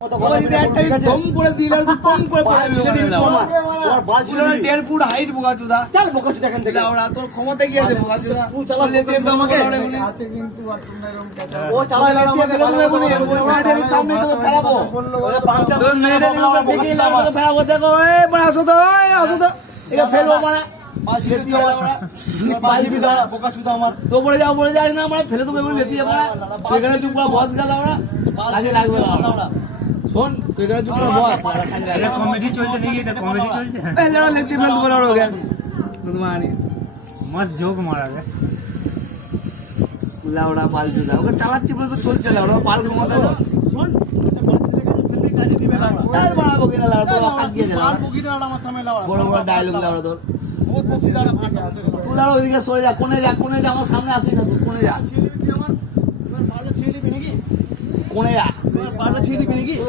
দম করে দিলে পম করে দেড় ফুট হাইট বোকাচুদা চল বোকাচুদা এখান থেকে তোর ক্ষমতা কি আছে বোকাচুদা তুই চালাতে আমাকে আছে কিন্তু ও চালালে আমাকে সামনে তো ফেলাবো ওরে পাঁচটা মেরে দেখে লাগা ফেলাবো দেখো এই বড় আসো তো এটা ফেলবো মানে বোকাচুদা আমার তো বলে যাস না আমরা ফেলে দেবো লেতে যাবো সেখানে চুপ করে বস গেল আমরা কাজে লাগবে না শোন তুই এখানে চুপ করে বস এটা কমেডি চলছে নাকি? এটা কমেডি চলছে? पहले वाला लेते फैल बोला हो गया तुम्हारी मस्त जोक मारा गया। लावड़ा पाल चुदा ओके চালাচ্ছি বলে তো চলছে লাউড়া পাল ঘুমাতে তো শোন কাজে দিবে লাউড়া তার বানাবো কিনা লাউড়া তো কাজ দিয়ে লাউড়া পাল বগি লাউড়া আমার সামনে লাউড়া বড় বড় ডায়লগ লাউড়া তোর বহুত বসি লাউড়া ফাটা তুই লাউড়া ওইদিকে সরে যা কোণে যা আমার সামনে আসিস না তুই কোণে যা ছেড়ে দিবি আমার এবার পালটা ছেড়ে দিবি নাকি কোণে যা এবার পালটা ছেড়ে দিবি নাকি